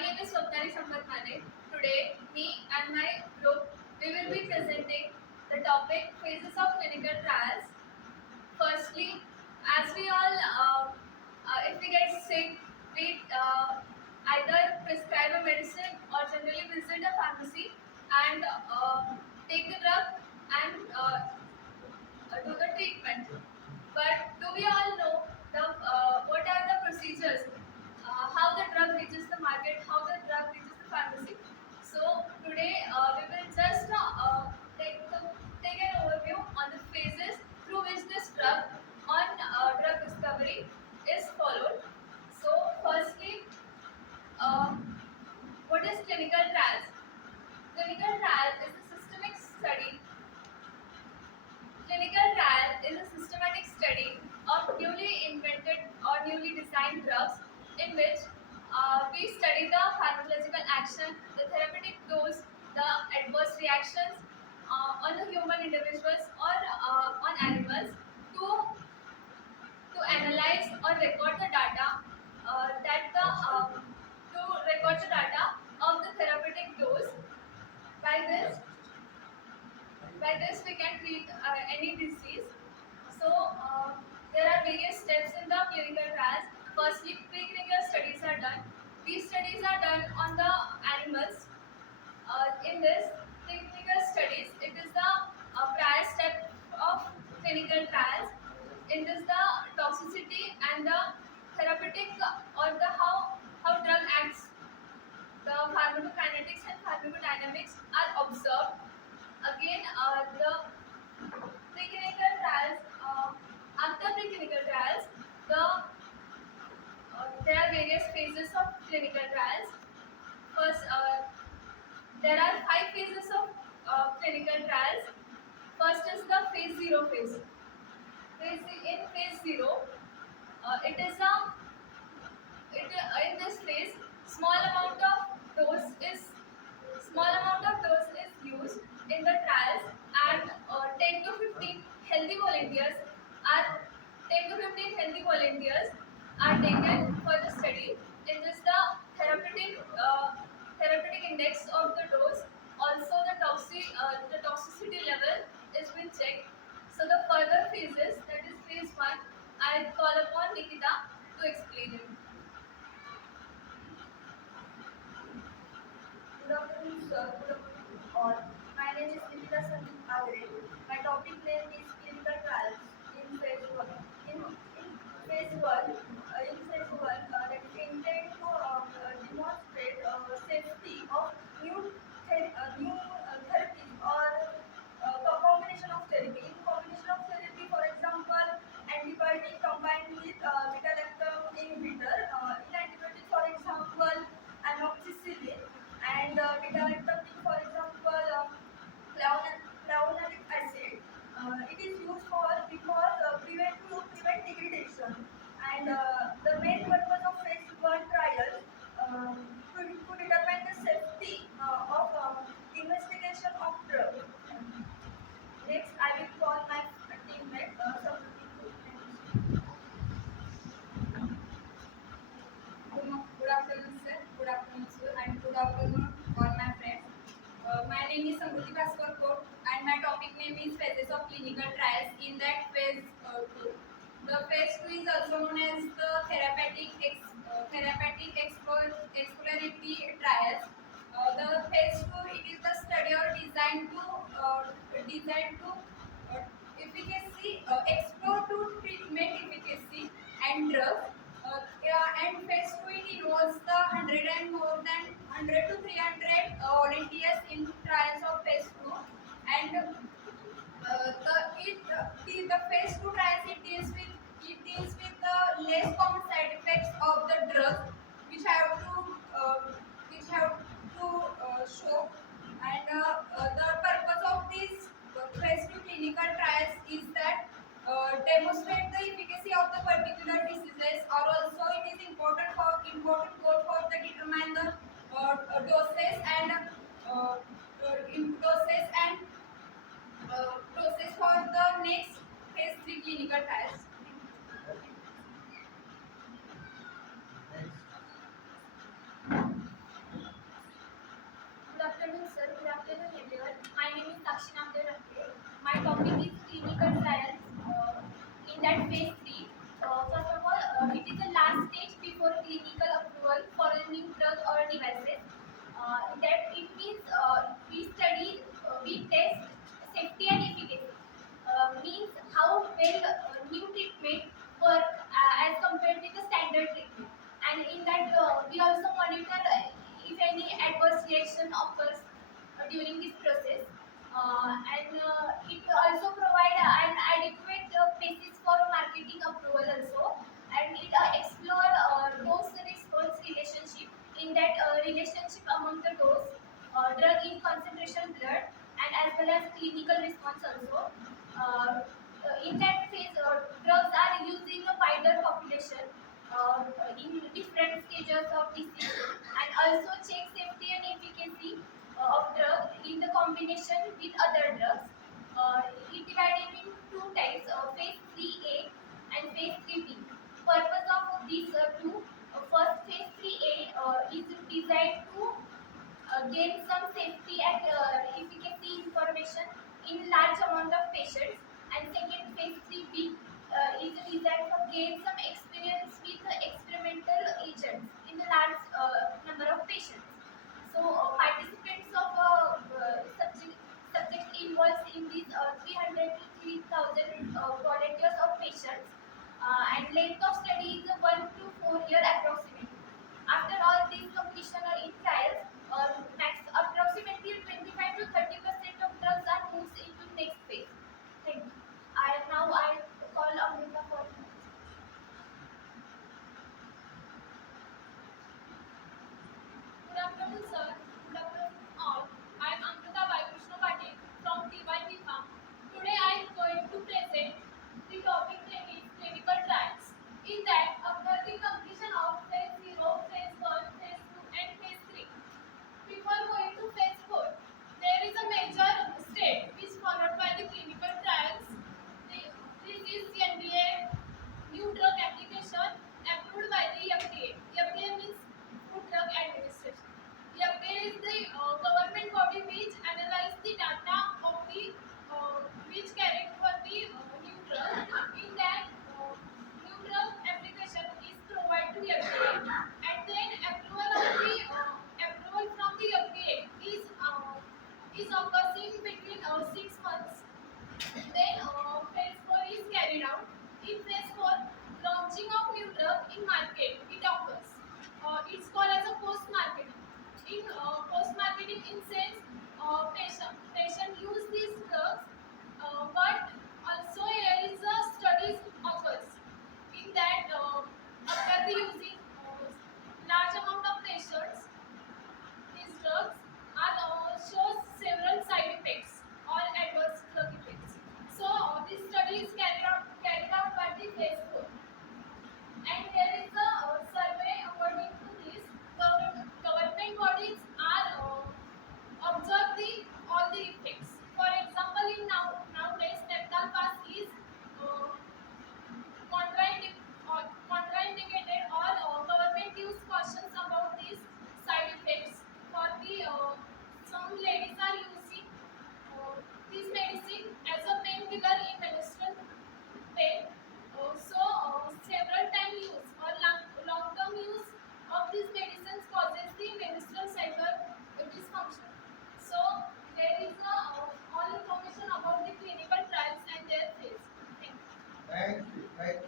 name is Today, me and my group we will be presenting the topic phases of clinical trials. Firstly, as we all, if we get sick, we either prescribe a medicine or generally visit a pharmacy and take the drug and do the treatment. But do we all know the what are the procedures? How the drug reaches the market, how the drug reaches the pharmacy. So today we will just take an overview on the phases through which this drug on drug discovery is followed. So firstly, uh, what is clinical trials? Clinical trial is a systemic study Clinical trial is a systematic study of newly invented or newly designed drugs in which we study the pharmacological action, the therapeutic dose, the adverse reactions on the human individuals or on animals to analyze or record the data that the to record the data of the therapeutic dose. By this, by this we can treat any disease. So there are various steps in the clinical trials. Firstly, preclinical studies are done. These studies are done on the animals. In this preclinical studies, it is the prior step of clinical trials. It is the toxicity and the therapeutic or the how drug acts. The pharmacokinetics and pharmacodynamics are observed. Again, the preclinical trials. After preclinical trials, there are various phases of clinical trials. First, there are 5 phases of clinical trials. First is the phase 0 phase. In phase 0, it is in this phase small amount of dose is used in the trials, and 10 to 15 healthy volunteers are 10 to 15 healthy volunteers are taken for the study. In this, the therapeutic index of the dose, also the toxicity level is been checked. So the further phases, that is phase 1, I call upon Nikita to explain it. Good afternoon, sir. Good afternoon, all. My name is Nikita Sandeep Agre. My topic name is clinical trials in phase one. In phase one, that is intended to demonstrate safety of new therapies or combination of therapy. In combination of therapy, for example, antibiotic combined with beta-lactam inhibitor. In antibiotic, for example, amoxicillin, and beta-lactam, for example, flavonoic acid. It is used for because prevent degradation, and the main purpose of phase 1 trial to determine the safety of investigation of drug. Next, I will call my teammate. Good afternoon, sir. Good afternoon, sir, and good afternoon, all my friends. My name is Samruti Bhaskar, and my topic name is phases of clinical trials. In that phase 2, the phase 2 is also known as the therapeutic exploratory trials. The phase 2, it is the study or designed to efficacy, explore to treatment efficacy and drugs. And phase 2, it involves the 100 and more than 100 to 300 volunteers in trials of phase 2. And the phase 2 trials, it deals with the less common side effects of the drug, which have to show. And the purpose of these phase 2 clinical trials is that demonstrate the efficacy of the particular diseases, or also it is important goal for the determine the doses and doses for the next phase 3 clinical trials. it is the last stage before clinical approval for a new drug or devices. That it means we study, we test safety and efficacy. Means how well new treatment work as compared with the standard treatment. And in that we also monitor if any adverse reaction occurs during this process. And it also provide an adequate basis for marketing approval also. And it explore dose response relationship, in that relationship among the dose, drug in concentration blood, and as well as clinical response also. In that phase, drugs are used in a wider population in different stages of disease, and also check safety and efficacy of drug in the combination with other drugs. It divided in two types, phase 3A and phase 3B. Purpose of these two, first phase 3A is designed to gain some safety and efficacy information in large amount of patients, and second phase 3B is designed to gain some experience with experimental agents in a large number of patients. So participants of subject involved in these 300 to 3,000 volunteers of patients, and length of study is 1 to 4 year approximately. After all these completion or in trials, approximately 25 to 30% of drugs are moved into next phase. Thank you. I call Amrita for. Good afternoon, sir. Good afternoon, all. I am Amrita Patil from TYP Farm. Today, I am going to present the topic that is clinical trials. In that, after the completion of phase 0, phase 1, phase 2, and phase 3, before going to phase 4, there is a major step which followed by the clinical trials. This is NDA, new drug application, approved by the FDA. FDA means Food Drug Administration. FDA is the government body which analyze the data of the which carried for the new drug. In that, new drug application is provided to FDA, and then approval from the FDA is occurring between 6 months. Then phase 4 is carried out. In phase 4, launching of new drug in market it occurs. It's called as a post-marketing. In post-marketing, in sense, patient use these drugs, but also here is a studies occurs. In that